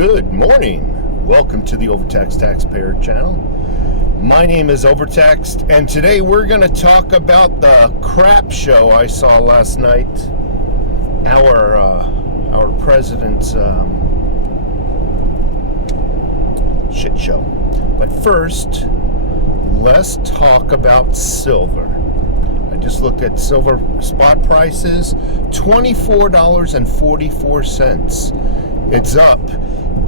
Good morning. Welcome to the Overtaxed Taxpayer channel. My name is Overtaxed, and today we're going to talk about the crap show I saw last night. Our president's shit show. But first, let's talk about silver. I just looked at silver spot prices, $24.44. It's up.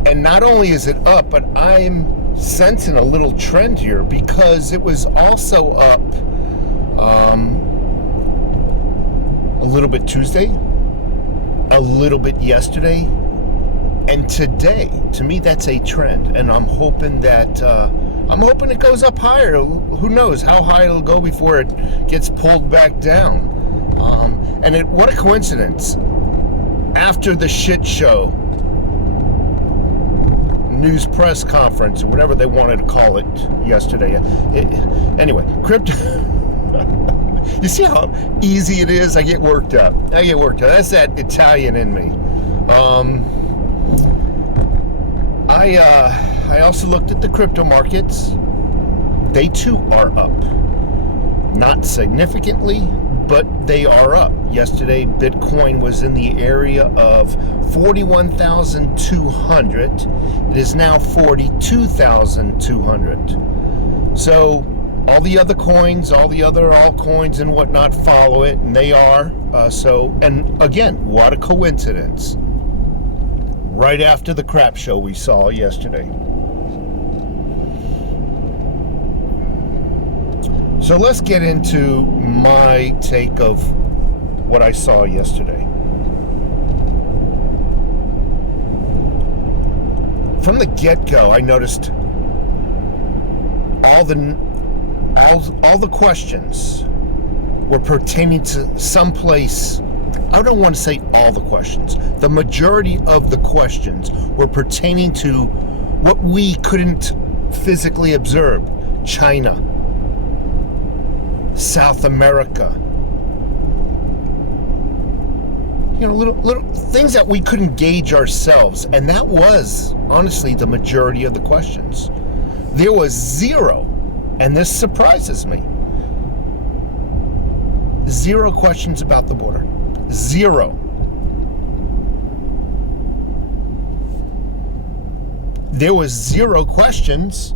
And not only is it up, but I'm sensing a little trend here because it was also up a little bit Tuesday, a little bit yesterday, and today. To me, that's a trend, and I'm hoping it goes up higher. Who knows how high it'll go before it gets pulled back down. What a coincidence! After the shit show, news press conference, or whatever they wanted to call it yesterday. Anyway, crypto. You see how easy it is? I get worked up. That's that Italian in me. I also looked at the crypto markets. They too are up. Not significantly, but they are up. Yesterday, Bitcoin was in the area of 41,200. It is now 42,200. So all the other coins, all the other altcoins and whatnot follow it, and they are. And again, what a coincidence. Right after the crap show we saw yesterday. So let's get into my take of what I saw yesterday. From the get-go, I noticed all the questions were pertaining to someplace. I don't want to say all the questions. The majority of the questions were pertaining to what we couldn't physically observe. China, South America. You know, little things that we couldn't gauge ourselves. And that was, honestly, the majority of the questions. There was zero, and this surprises me, zero questions about the border. Zero. There was zero questions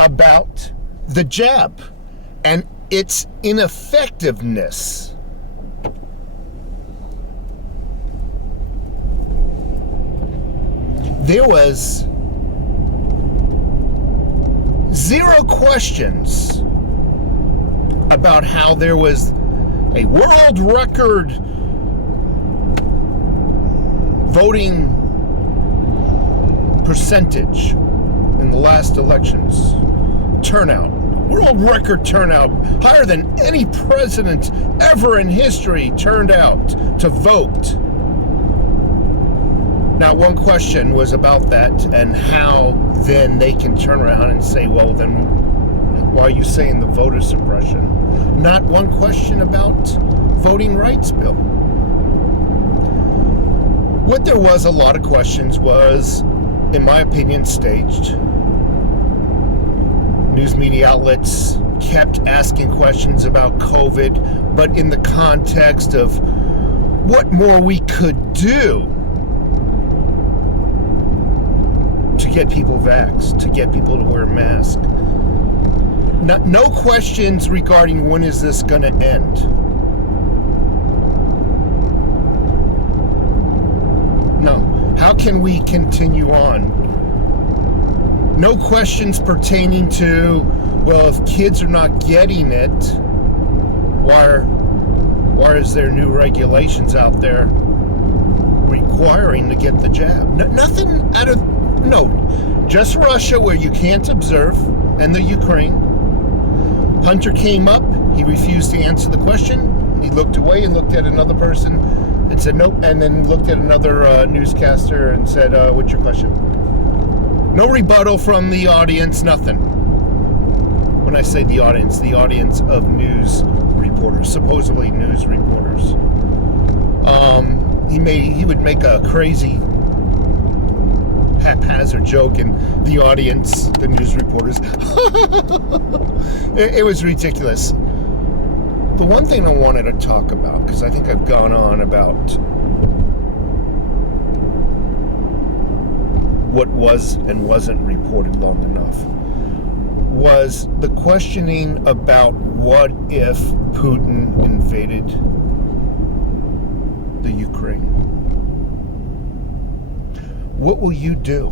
about the jab and its ineffectiveness. There was zero questions about how there was a world record voting percentage in the last elections. Turnout. World record turnout. Higher than any president ever in history turned out to vote. Not one question was about that and how then they can turn around and say, well, then why are you saying the voter suppression? Not one question about voting rights bill. What there was a lot of questions was, in my opinion, staged. News media outlets kept asking questions about COVID, but in the context of what more we could do to get people vaxxed, to get people to wear masks. No questions regarding when is this going to end. No. How can we continue on? No questions pertaining to, well, if kids are not getting it, why is there new regulations out there requiring to get the jab? Nothing out of note. Just Russia, where you can't observe, and the Ukraine. Hunter came up. He refused to answer the question. He looked away and looked at another person and said nope, and then looked at another newscaster and said, what's your question? No rebuttal from the audience, nothing. When I say the audience of news reporters, supposedly news reporters. He would make a crazy haphazard joke, and the audience, the news reporters, it was ridiculous. The one thing I wanted to talk about, because I think I've gone on about what was and wasn't reported long enough, was the questioning about what if Putin invaded the Ukraine. What will you do?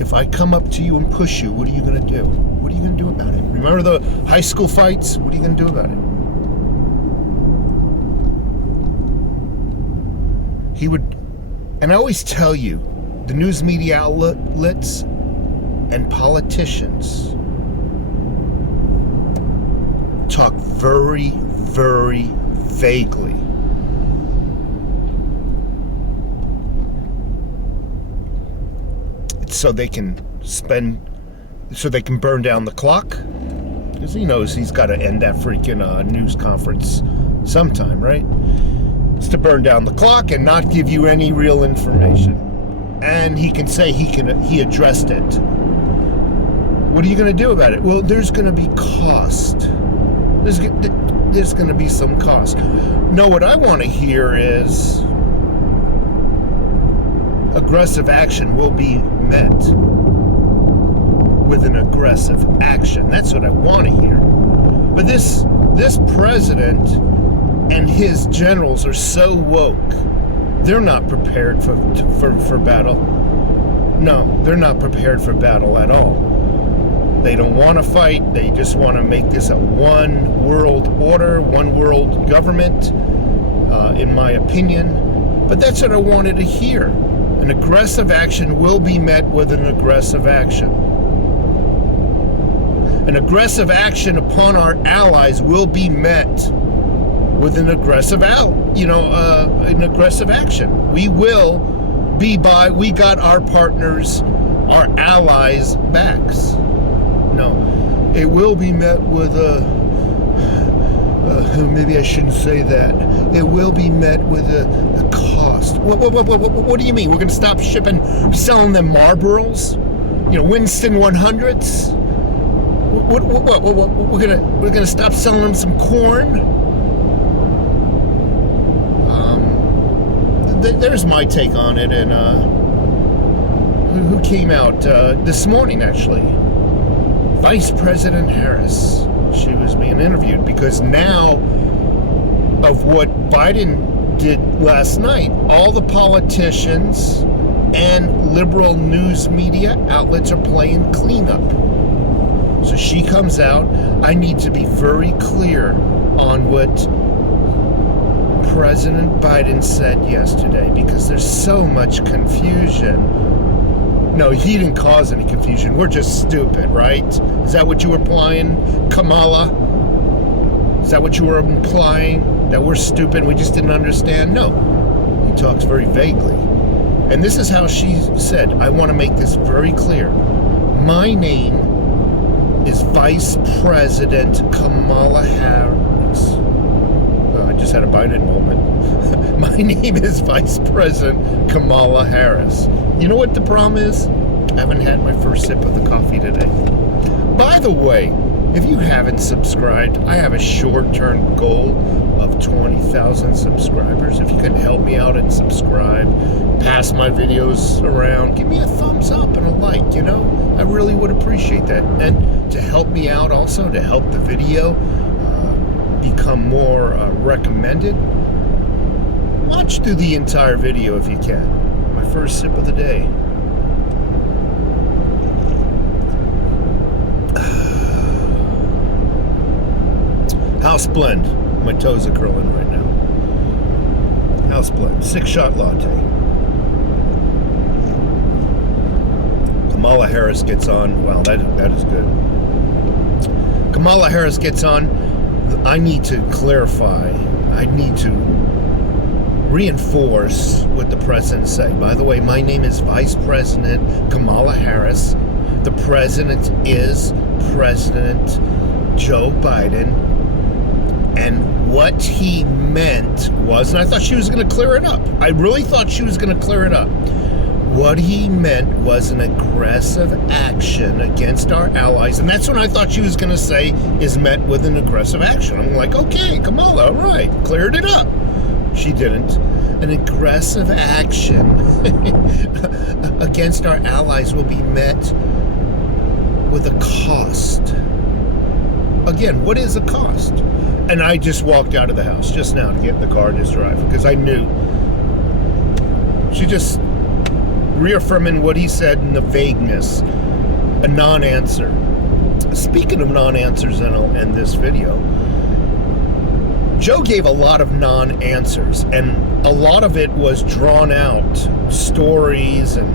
If I come up to you and push you, what are you going to do? What are you going to do about it? Remember the high school fights? What are you going to do about it? He would, and I always tell you, the news media outlets and politicians talk very, very vaguely. So they can burn down the clock, because he knows he's got to end that freaking news conference sometime, right? It's to burn down the clock and not give you any real information. And he can say he addressed it. What are you going to do about it? Well, there's going to be cost. There's going to be some cost. No, what I want to hear is aggressive action will be met with an aggressive action. That's what I want to hear. But this president and his generals are so woke. They're not prepared for battle. No, they're not prepared for battle at all. They don't want to fight. They just want to make this a one world order, one world government, in my opinion. But that's what I wanted to hear. An aggressive action will be met with an aggressive action. An aggressive action upon our allies will be met with an aggressive an aggressive action. We got our partners, our allies' backs. No, it will be met with maybe I shouldn't say that. It will be met with a cost. What do you mean? We're going to stop selling them Marlboros? Winston 100s? What? We're going to stop selling them some corn? There's my take on it, and who came out this morning, actually? Vice President Harris. She was being interviewed because now of what Biden did last night, all the politicians and liberal news media outlets are playing cleanup. So she comes out. I need to be very clear on what President Biden said yesterday, because there's so much confusion. No, he didn't cause any confusion. We're just stupid, right? Is that what you were implying, Kamala? Is that what you were implying? That we're stupid and we just didn't understand? No. He talks very vaguely. And this is how she said, I want to make this very clear. My name is Vice President Kamala Harris. I just had a Biden moment. My name is Vice President Kamala Harris. You know what the problem is? I haven't had my first sip of the coffee today. By the way, if you haven't subscribed, I have a short-term goal of 20,000 subscribers. If you can help me out and subscribe, pass my videos around, give me a thumbs up and a like, I really would appreciate that. And to help me out also, to help the video become more recommended, watch through the entire video if you can. My first sip of the day. House blend. My toes are curling right now. House blend. 6-shot latte. Kamala Harris gets on. Wow, that is good. Kamala Harris gets on. I need to clarify. I need to reinforce what the president said. By the way, my name is Vice President Kamala Harris. The president is President Joe Biden. And what he meant was, and I thought she was going to clear it up. I really thought she was going to clear it up. What he meant was an aggressive action against our allies. And that's what I thought she was going to say is met with an aggressive action. I'm like, okay, Kamala, all right, cleared it up. She didn't. An aggressive action against our allies will be met with a cost. Again, what is a cost? And I just walked out of the house just now to get in the car and just drive because I knew. She just reaffirming what he said in the vagueness, a non-answer. Speaking of non-answers, and I'll end this video, Joe gave a lot of non-answers, and a lot of it was drawn out stories and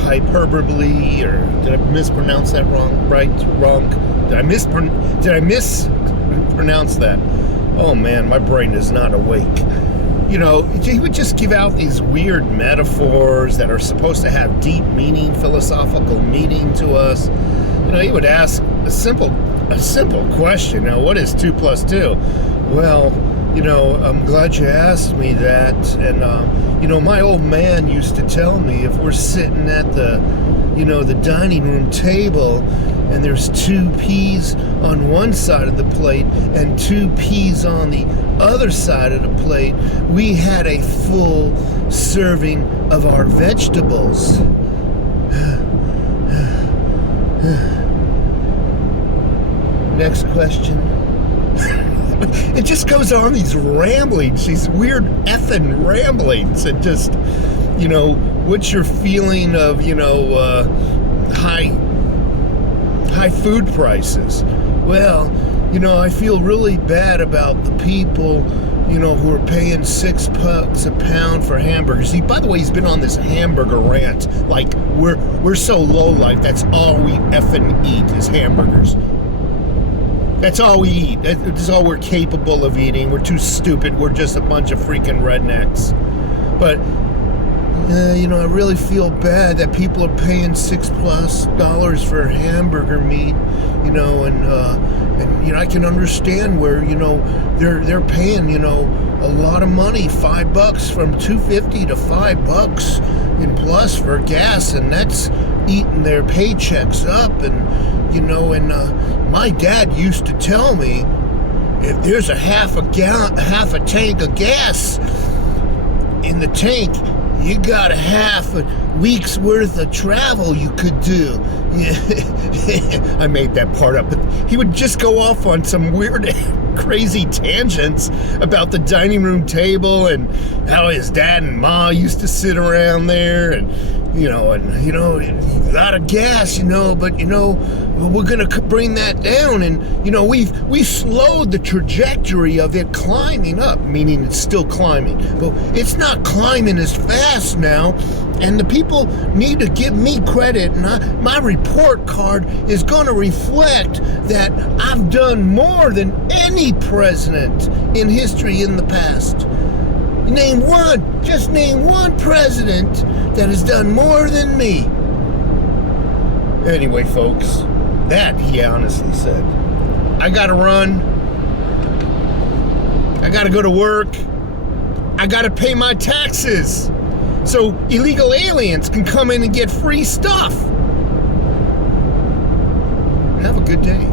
hyperbole, or did I mispronounce that wrong? Right? Wrong? Did I mispronounce that? Oh man, my brain is not awake. You know, he would just give out these weird metaphors that are supposed to have deep meaning, philosophical meaning to us. You know, he would ask a simple question. Now, what is 2 + 2? Well, you know, I'm glad you asked me that. And, you know, my old man used to tell me if we're sitting at the dining room table and there's 2 peas on one side of the plate and 2 peas on the other side of the plate, we had a full serving of our vegetables. Next question. It just goes on these ramblings, these weird effing ramblings, and just, you know, what's your feeling of, you know, high food prices? Well, you know, I feel really bad about the people, you know, who are paying $6 a pound for hamburgers. See, by the way, he's been on this hamburger rant. Like, we're so low life, that's all we effing eat is hamburgers. That's all we eat. That's all we're capable of eating. We're too stupid. We're just a bunch of freaking rednecks. But, you know, I really feel bad that people are paying $6+ for hamburger meat, you know, and you know, I can understand where, you know, they're paying, you know, a lot of money, $5 from $2.50 to $5 and plus for gas, and that's eating their paychecks up. And, you know, and my dad used to tell me, if there's a half a tank of gas in the tank, you got a half a week's worth of travel you could do. I made that part up, but he would just go off on some weird, crazy tangents about the dining room table and how his dad and ma used to sit around there, and you know, a lot of gas, you know, but you know, we're gonna bring that down, and you know, we slowed the trajectory of it climbing up, meaning it's still climbing, but it's not climbing as fast now, and the people need to give me credit, and my report card is gonna reflect that I've done more than any president in history in the past. Just name one president that has done more than me. Anyway, folks, that he honestly said. I gotta run. I gotta go to work. I gotta pay my taxes so illegal aliens can come in and get free stuff. Have a good day.